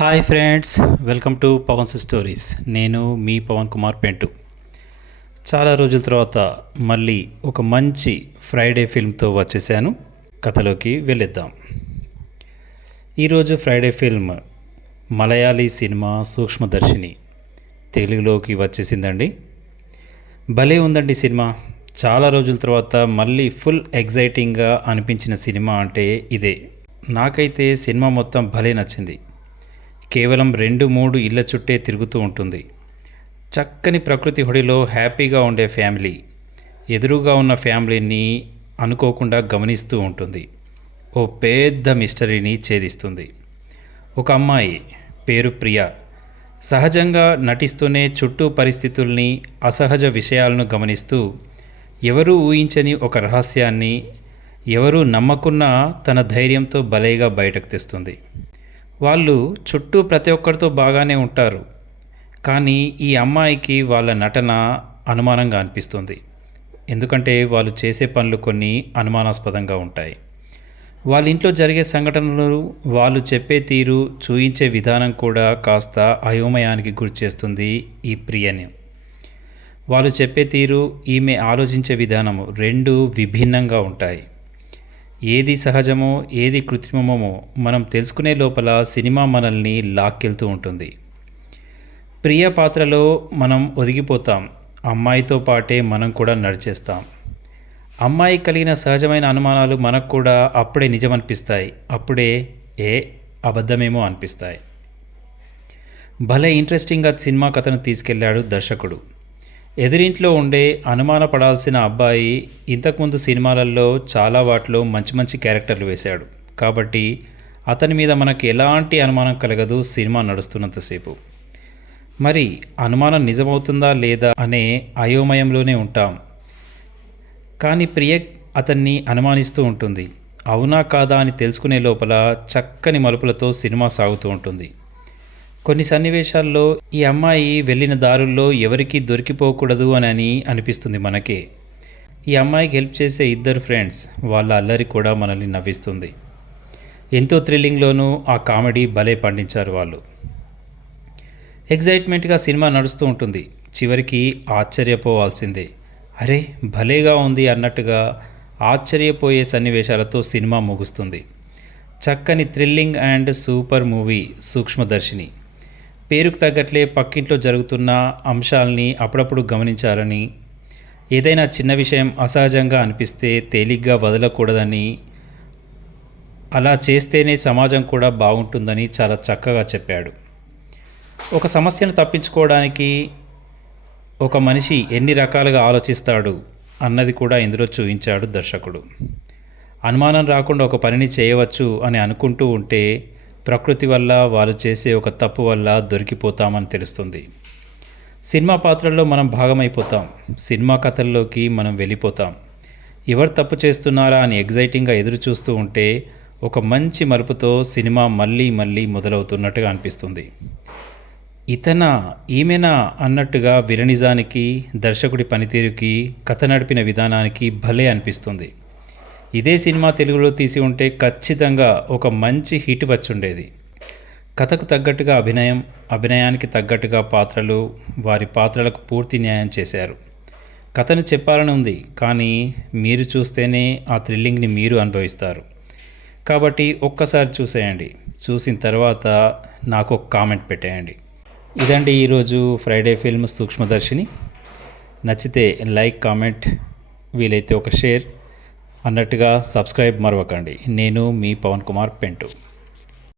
Hi friends welcome to Pavan's stories. నేను మీ పవన్ కుమార్ పెంటు. చాలా రోజుల తర్వాత మళ్ళీ ఒక మంచి ఫ్రైడే ఫిల్మ్తో వచ్చేసాను. కథలోకి వెళ్ళిద్దాం. ఈరోజు Friday film Malayali cinema Sookshmadarshini తెలుగులోకి వచ్చేసిందండి. భలే ఉందండి సినిమా. చాలా రోజుల తర్వాత మళ్ళీ ఫుల్ ఎగ్జైటింగ్గా అనిపించిన సినిమా అంటే ఇదే. నాకైతే సినిమా మొత్తం భలే నచ్చింది. కేవలం రెండు మూడు ఇళ్ళ చుట్టే తిరుగుతూ ఉంటుంది. చక్కని ప్రకృతి హొడిలో హ్యాపీగా ఉండే ఫ్యామిలీ. ఎదురుగా ఉన్న ఫ్యామిలీని అనుకోకుండా గమనిస్తూ ఉంటుంది. ఓ పెద్ద మిస్టరీని ఛేదిస్తుంది. ఒక అమ్మాయి పేరు ప్రియ. సహజంగా నటిస్తూనే చుట్టూ పరిస్థితుల్ని అసహజ విషయాలను గమనిస్తూ ఎవరూ ఊహించని ఒక రహస్యాన్ని ఎవరూ నమ్మకున్నా తన ధైర్యంతో భలేగా బయటకు తెస్తుంది. వాళ్ళు చుట్టూ ప్రతి ఒక్కరితో బాగానే ఉంటారు. కానీ ఈ అమ్మాయికి వాళ్ళ నటన అనుమానంగా అనిపిస్తుంది. ఎందుకంటే వాళ్ళు చేసే పనులు కొన్ని అనుమానాస్పదంగా ఉంటాయి. వాళ్ళ ఇంట్లో జరిగే సంఘటనలు వాళ్ళు చెప్పే తీరు చూయించే విధానం కూడా కాస్త అయోమయానికి గురి చేస్తుంది ఈ ప్రియని. వాళ్ళు చెప్పే తీరు ఈమె ఆలోచించే విధానము రెండు విభిన్నంగా ఉంటాయి. ఏది సహజమో ఏది కృత్రిమమో మనం తెలుసుకునే లోపల సినిమా మనల్ని లాక్కెళ్తూ ఉంటుంది. ప్రియ పాత్రలో మనం ఒదిగిపోతాం. అమ్మాయితో పాటే మనం కూడా నడిచేస్తాం. అమ్మాయి కలిగిన సహజమైన అనుమానాలు మనకు కూడా అప్పుడే నిజమనిపిస్తాయి. అప్పుడే ఏ అబద్ధమేమో అనిపిస్తాయి. భలే ఇంట్రెస్టింగ్గా సినిమా కథను తీసుకెళ్ళాడు దర్శకుడు. ఎదిరింట్లో ఉండే అనుమానపడాల్సిన అబ్బాయి ఇంతకుముందు సినిమాలలో చాలా వాటిలో మంచి మంచి క్యారెక్టర్లు వేశాడు. కాబట్టి అతని మీద మనకు ఎలాంటి అనుమానం కలగదు సినిమా నడుస్తున్నంతసేపు. మరి అనుమానం నిజమవుతుందా లేదా అనే అయోమయంలోనే ఉంటాం. కానీ ప్రియ అతన్ని అనుమానిస్తూ ఉంటుంది. అవునా కాదా అని తెలుసుకునే లోపల చక్కని మలుపులతో సినిమా సాగుతూ ఉంటుంది. కొన్ని సన్నివేశాల్లో ఈ అమ్మాయి వెళ్ళిన దారుల్లో ఎవరికీ దొరికిపోకూడదు అని అని అనిపిస్తుంది మనకే. ఈ అమ్మాయికి హెల్ప్ చేసే ఇద్దరు ఫ్రెండ్స్ వాళ్ళ అల్లరి కూడా మనల్ని నవ్విస్తుంది. ఎంతో థ్రిల్లింగ్లోనూ ఆ కామెడీ భలే పండించారు వాళ్ళు. ఎగ్జైట్మెంట్గా సినిమా నడుస్తూ ఉంటుంది. చివరికి ఆశ్చర్యపోవాల్సిందే. అరే భలేగా ఉంది అన్నట్టుగా ఆశ్చర్యపోయే సన్నివేశాలతో సినిమా ముగుస్తుంది. చక్కని thrilling and super movie Sookshmadarshini. పేరుకు తగ్గట్లే పక్కింట్లో జరుగుతున్న అంశాలని అప్పుడప్పుడు గమనించాలని ఏదైనా చిన్న విషయం అసహజంగా అనిపిస్తే తేలిగ్గా వదలకూడదని అలా చేస్తేనే సమాజం కూడా బాగుంటుందని చాలా చక్కగా చెప్పాడు. ఒక సమస్యను తప్పించుకోవడానికి ఒక మనిషి ఎన్ని రకాలుగా ఆలోచిస్తాడు అన్నది కూడా ఇందులో చూపించాడు దర్శకుడు. అనుమానం రాకుండా ఒక పనిని చేయవచ్చు అని అనుకుంటూ ఉంటే ప్రకృతి వల్ల వాళ్ళు చేసే ఒక తప్పు వల్ల దొరికిపోతామని తెలుస్తుంది. సినిమా పాత్రల్లో మనం భాగమైపోతాం. సినిమా కథల్లోకి మనం వెళ్ళిపోతాం. ఎవరు తప్పు చేస్తున్నారా అని ఎగ్జైటింగ్గా ఎదురు చూస్తూ ఉంటే ఒక మంచి మలుపుతో సినిమా మళ్ళీ మళ్ళీ మొదలవుతున్నట్టుగా అనిపిస్తుంది. ఇతనా ఈమెనా అన్నట్టుగా విలనిజానికి దర్శకుడి పనితీరుకి కథ నడిపిన విధానానికి భలే అనిపిస్తుంది. ఇదే సినిమా తెలుగులో తీసి ఉంటే ఖచ్చితంగా ఒక మంచి హిట్ వచ్చుండేది. కథకు తగ్గట్టుగా అభినయం అభినయానికి తగ్గట్టుగా పాత్రలు వారి పాత్రలకు పూర్తి న్యాయం చేశారు. కథను చెప్పాలని ఉంది కానీ మీరు చూస్తేనే ఆ థ్రిల్లింగ్ని మీరు అనుభవిస్తారు. కాబట్టి ఒక్కసారి చూసేయండి. చూసిన తర్వాత నాకు ఒక కామెంట్ పెట్టేయండి. ఇదండి ఈరోజు ఫ్రైడే ఫిల్మ్ సూక్ష్మదర్శిని. నచ్చితే లైక్ కామెంట్ వీలైతే ఒక షేర్. అన్నట్టుగా సబ్స్క్రైబ్ మరవకండి. నేను మీ పవన్ కుమార్ పెంటు.